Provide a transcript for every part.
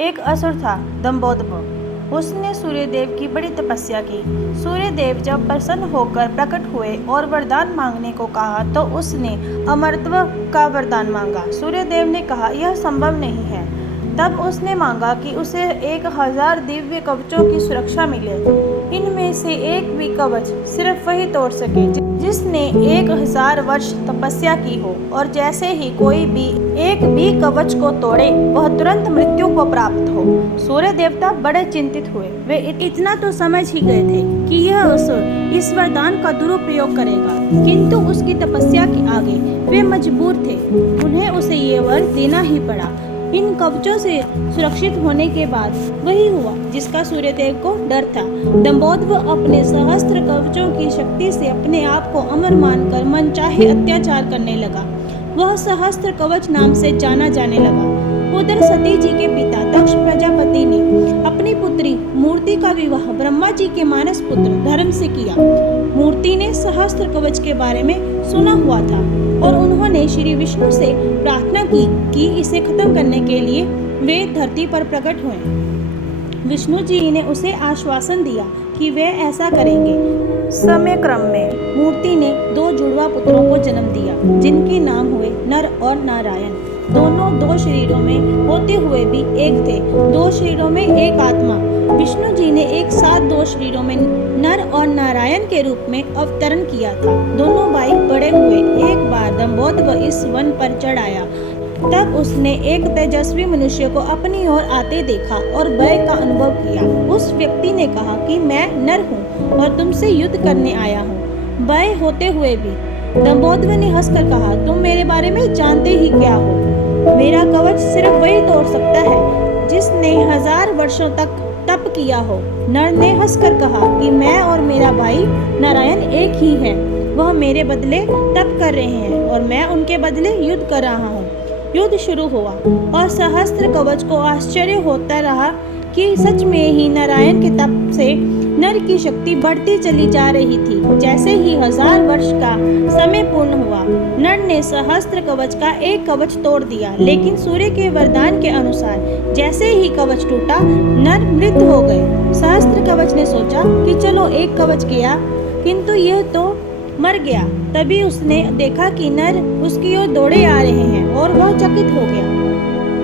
एक असुर था दंभोदभ। उसने सूर्यदेव की बड़ी तपस्या की। सूर्यदेव जब प्रसन्न होकर प्रकट हुए और वरदान मांगने को कहा तो उसने अमरत्व का वरदान मांगा। सूर्यदेव ने कहा यह संभव नहीं है। तब उसने मांगा कि उसे 1000 दिव्य कवचों की सुरक्षा मिले। इनमें से एक भी कवच सिर्फ वही तोड़ सके जिसने 1000 वर्ष तपस्या की हो, और जैसे ही कोई भी एक भी कवच को तोड़े वह तुरंत मृत्यु को प्राप्त हो। सूर्य देवता बड़े चिंतित हुए। वे इतना तो समझ ही गए थे कि यह असुर इस वरदान का दुरुपयोग करेगा, किंतु उसकी तपस्या के आगे वे मजबूर थे। उन्हें उसे ये वर देना ही पड़ा। इन कवचों से सुरक्षित होने के बाद वही हुआ जिसका सूर्यदेव को डर था। दंभोदभ अपने सहस्त्र कवचों की शक्ति से अपने आप को अमर मानकर मनचाहे अत्याचार करने लगा। वह सहस्त्र कवच नाम से जाना जाने लगा। उधर सती जी के पिता दक्ष प्रजापति ने अपनी पुत्री मूर्ति का विवाह ब्रह्मा जी के मानस पुत्र धर्म से किया। मूर्ति ने सहस्त्र कवच के बारे में सुना हुआ था और उन्होंने श्री विष्णु से प्रार्थना की कि इसे खत्म करने के लिए वे धरती पर प्रकट हुए। विष्णु जी ने उसे आश्वासन दिया कि वे ऐसा करेंगे। समय क्रम में मूर्ति ने 2 जुड़वा पुत्रों को जन्म दिया जिनके नाम हुए नर और नारायण। दोनों 2 शरीरों में होते हुए भी एक थे। 2 शरीरों में एक आत्मा। विष्णु जी ने एक साथ 2 शरीरों में नर और नारायण के रूप में अवतरण किया था। दोनों भाई बड़े हुए। एक बार दंभोदभ इस वन पर चढ़ आया। तब उसने एक तेजस्वी मनुष्य को अपनी ओर आते देखा और भय का अनुभव किया। उस व्यक्ति ने कहा कि मैं नर हूँ और तुमसे युद्ध करने आया हूँ। भय होते हुए भी दंभोदभ ने हंसकर कहा, तुम मेरे बारे में जानते ही क्या हो? मेरा कवच सिर्फ वही तोड़ सकता है जिसने 1000 वर्षों तक तप किया हो। नर ने हंसकर कहा कि मैं और मेरा भाई नारायण एक ही हैं। वह मेरे बदले तप कर रहे हैं और मैं उनके बदले युद्ध कर रहा हूँ। युद्ध शुरू हुआ और सहस्त्र कवच को आश्चर्य होता रहा कि सच में ही नारायण के तप से नर की शक्ति बढ़ती चली जा रही थी। जैसे ही 1000 वर्ष का समय पूर्ण हुआ, नर ने सहस्त्र कवच का एक कवच तोड़ दिया, लेकिन सूर्य के वरदान के अनुसार जैसे ही कवच टूटा, नर मृत हो गए। सहस्त्र कवच ने सोचा कि चलो एक कवच गया, किंतु यह तो मर गया। तभी उसने देखा कि नर उसकी ओर दौड़े आ रहे हैं और वह चकित हो गया।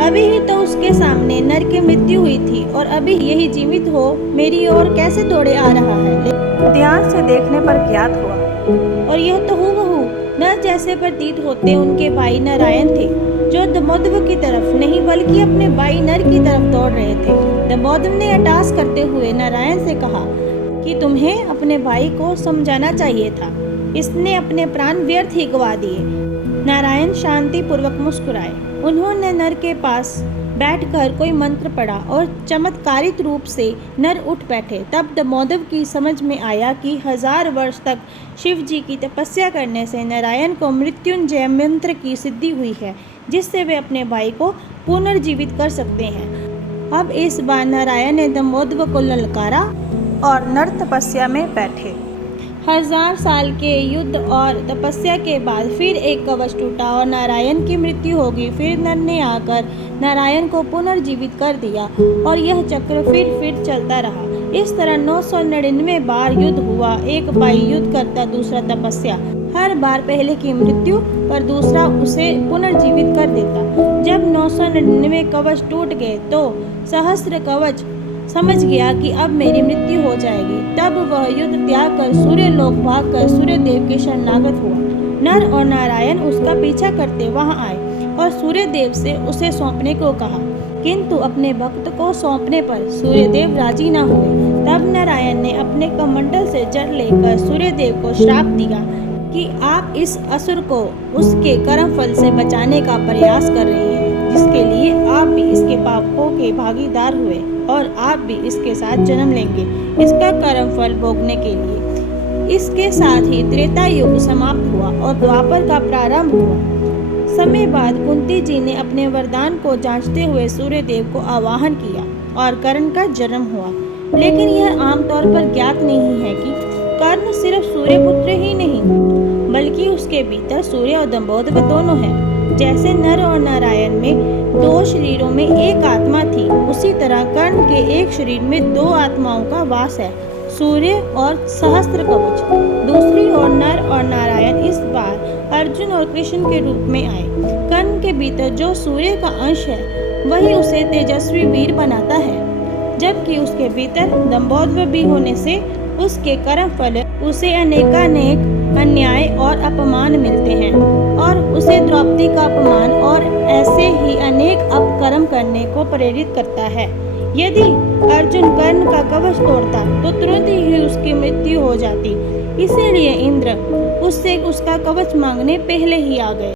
अभी ही तो उसके सामने नर की मृत्यु हुई थी और अभी यही जीवित हो मेरी ओर कैसे दौड़े आ रहा है? ध्यान से देखने पर ज्ञात हुआ और यह तो हूबहू नर जैसे प्रतीत होते उनके भाई नारायण थे, जो दंभोदभ की तरफ नहीं बल्कि अपने भाई नर की तरफ दौड़ रहे थे। दंभोदभ ने अट्टहास करते हुए नारायण से कहा कि तुम्हें अपने भाई को समझाना चाहिए था। इसने अपने प्राण व्यर्थ ही गवा दिए। नारायण शांति पूर्वक मुस्कुराए। उन्होंने नर के पास बैठकर कोई मंत्र पढ़ा और चमत्कारिक रूप से नर उठ बैठे। तब दंभोदभ की समझ में आया कि 1000 वर्ष तक शिव जी की तपस्या करने से नारायण को मृत्युंजय मंत्र की सिद्धि हुई है, जिससे वे अपने भाई को पुनर्जीवित कर सकते हैं। अब इस बार नारायण ने दंभोदभ को ललकारा और नर तपस्या में बैठे। 1000 साल के युद्ध और तपस्या के बाद फिर एक कवच टूटा और नारायण की मृत्यु होगी। फिर नर ने आकर नारायण को पुनर्जीवित कर दिया और यह चक्र फिर चलता रहा। इस तरह 999 बार युद्ध हुआ। एक भाई युद्ध करता, दूसरा तपस्या। हर बार पहले की मृत्यु पर दूसरा उसे पुनर्जीवित कर देता। जब 999 कवच टूट गए तो सहस्त्र कवच समझ गया कि अब मेरी मृत्यु हो जाएगी। तब वह युद्ध त्याग कर सूर्य लोक भागकर सूर्यदेव के शरणागत हुआ। नर और नारायण उसका पीछा करते वहां आए और सूर्यदेव से उसे सौंपने को कहा, किंतु अपने भक्त को सौंपने पर सूर्यदेव राजी न हुए। तब नारायण ने अपने कमंडल से जल लेकर सूर्यदेव को श्राप दिया कि आप इस असुर को उसके कर्म फल से बचाने का प्रयास कर रहे हैं, जिसके लिए आप भी इसके पापों के भागीदार हुए और आप भी इसके साथ जन्म लेंगे इसका कर्म फल भोगने के लिए। इसके साथ ही त्रेता युग समाप्त हुआ और द्वापर का प्रारंभ हुआ। समय बाद कुंती जी ने अपने वरदान को जांचते हुए सूर्यदेव को आवाहन किया और कर्ण का जन्म हुआ। लेकिन यह आमतौर पर ज्ञात नहीं है कि कर्ण सिर्फ सूर्यपुत्र ही नहीं, बल्कि उसके भीतर सूर्य और दंभोदभ दोनों हैं। जैसे नर और नारायण में 2 शरीरों में एक आत्मा थी, उसी कर्ण के एक शरीर में दो आत्माओं का वास है, सूर्य और सहस्त्र कवच। दूसरी ओर नर और नारायण इस बार अर्जुन और कृष्ण के रूप में आए। कर्ण के भीतर जो सूर्य का अंश है वही उसे तेजस्वी वीर बनाता है, जबकि उसके भीतर दंभोदर भी होने से उसके कर्म फल उसे अनेकानेक अन्याय और अपमान मिलते हैं और उसे द्रौपदी का अपमान और ऐसे ही अनेक अपकर्म करने को प्रेरित करता है। यदि अर्जुन कर्ण का कवच तोड़ता तो तुरंत ही उसकी मृत्यु हो जाती, इसीलिए इंद्र उससे उसका कवच मांगने पहले ही आ गए।